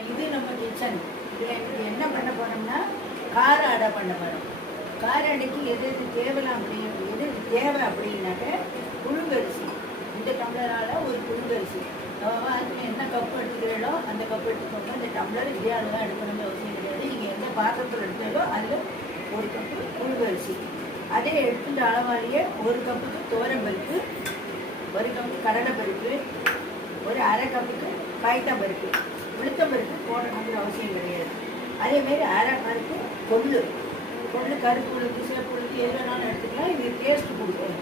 இது நம்ம கிச்சன். இதில் எனக்கு என்ன பண்ண போகிறோம்னா கார அடை பண்ண போகிறோம். கார அடைக்கு எது எது தேவைலாம் அப்படிங்கிறது எது தேவை அப்படின்னாக்க புழுங்கரிசி. இந்த டம்ளரால் ஒரு புழுங்கரிசி அதுக்கு என்ன கப்பு எடுத்துக்கிறீங்களோ அந்த கப்பு எடுத்துக்கோங்க. இந்த டம்ளர் இதே அளவாக எடுக்கணும்னு அவசியம் கிடையாது. நீங்கள் எந்த பாத்திரத்தில் எடுத்தாலோ அதில் ஒரு கப்பு புழுங்கரிசி. அதே எடுத்துட்ட அளவாலேயே ஒரு கப்புக்கு துவரம்பருப்பு, ஒரு கப்பு கடலைப்பருப்பு, ஒரு அரை கப்புக்கு பயத்தம்பருப்பு. உளுத்தம்பருப்பு போடணுங்கிற அவசியம் கிடையாது. அதேமாரி அரை பருப்பு கொள்ளு கருப்பு உளுந்து சிவப்பு உளுந்து எது வேணாலும் எடுத்துக்கலாம். இது டேஸ்ட்டு கொடுக்கும்.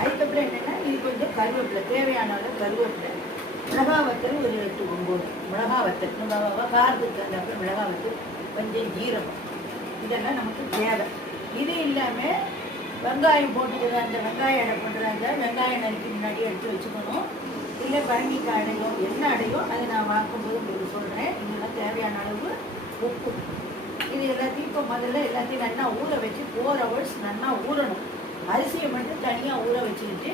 அதுக்கப்புறம் என்னென்னா இது கொஞ்சம் கருவேப்பிலை, தேவையான அளவு கருவேப்பிலை, மிளகா வத்தல் ஒரு 8-9 மிளகா வத்தல், நம்ம காரத்துக்கு தகுந்தாப்புல மிளகா வத்தல், கொஞ்சம் ஜீரகம், இதெல்லாம் நமக்கு தேவை. இது இல்லாமல் வெங்காயம் போட்டுக்கிற அந்த வெங்காயம் அடை பண்ணுறாங்க. வெங்காயம் நறுக்கி முன்னாடி எடுத்து வச்சுக்கணும். இல்லை பரங்கிக்காய் அடையோ என்ன அடையோ அதை நான் வாக்கும்போது உங்களுக்கு சொல்கிறேன். இதெல்லாம் தேவையான அளவு உப்பு. இது எல்லாத்தையும் இப்போ முதல்ல எல்லாத்தையும் நல்லா ஊற வச்சு 4 hours நல்லா ஊறணும். அரிசியை மட்டும் தனியாக ஊற வச்சுக்கிட்டு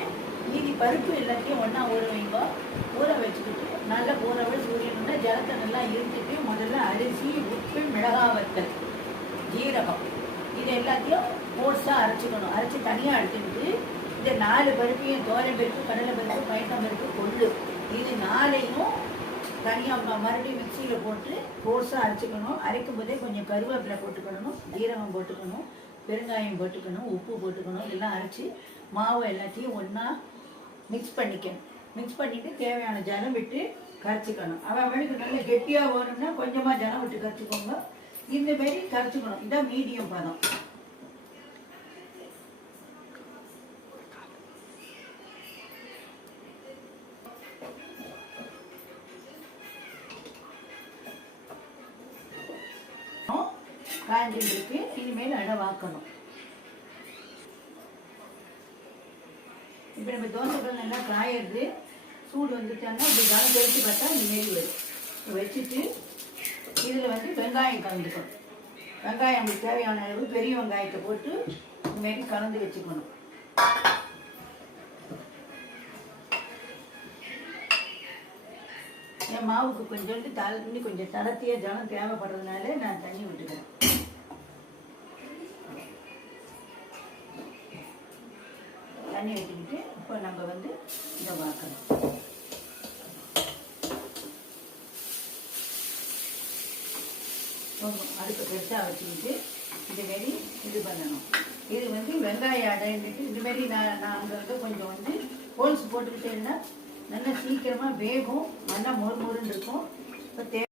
மீதி பருப்பு எல்லாத்தையும் ஒன்றா ஊற வைங்க. ஊற வச்சுக்கிட்டு நல்லா 4 hours ஊறினோம்னா ஜலத்தை நல்லா இருந்துட்டு முதல்ல அரிசி, உப்பு, மிளகா வத்தல், ஜீரகம் இது எல்லாத்தையும் கோர்ஸாக அரைச்சிக்கணும். அரைச்சி தனியாக எடுத்துக்கிட்டு இந்த 4 பருப்பையும் துவரம்பருப்பு, கடலைப்பருப்பு, பயத்தம்பருப்பு, கொள்ளு இது 4ஐயும் தனியாக மறுபடியும் மிக்சியில் போட்டு கோர்ஸாக அரைச்சிக்கணும். அரைக்கும் போதே கொஞ்சம் கருவேப்பிலை போட்டுக்கணும், ஜீரகம் போட்டுக்கணும், பெருங்காயம் போட்டுக்கணும், உப்பு போட்டுக்கணும். எல்லாம் அரைச்சி மாவு எல்லாத்தையும் ஒன்றா மிக்ஸ் பண்ணிக்கணும். மிக்ஸ் பண்ணிவிட்டு தேவையான ஜலம் விட்டு கரைச்சிக்கணும். அவனுக்கு நல்ல கெட்டியாக வேணும்னா கொஞ்சமாக ஜலம் விட்டு கரைச்சிக்கோங்க. இந்தமாரி கரைச்சிக்கணும். இதான் மீடியம் பதம். காஞ்சிருக்கு. இனிமேல் அடை வாக்கணும். இப்போ நம்ம தோசைகள் நல்லா காயிடுது. சூடு வந்துட்டாங்கன்னா அப்படி காலம் கழிச்சு பார்த்தா இனிமேல் வரும். வச்சுட்டு இதில் வெங்காயம் கலந்துக்கணும். வெங்காயம் நம்மளுக்கு தேவையான அளவு பெரிய வெங்காயத்தை போட்டு இனிமேல் கலந்து வச்சுக்கணும். என் மாவுக்கு கொஞ்சோண்டு தண்ணி கொஞ்சம் தளர்த்தியாக ஜலம் தேவைப்படுறதுனால நான் தண்ணி விட்டுக்கிறேன். தண்ணி வச்சுக்கிட்டு இப்போ நம்ம இதை வாக்கணும். அடுப்பு பெருசாக வச்சுக்கிட்டு இதுமாரி இது பண்ணணும். இது வெங்காய அடைன்ட்டு இதுமாரி நான் அங்கே கொஞ்சம் ஹோல்ஸ் போட்டுக்கிட்டேன்னா நல்லா சீக்கிரமாக வேகும், நல்லா மொறு மொறுன்னு இருக்கும். இப்போ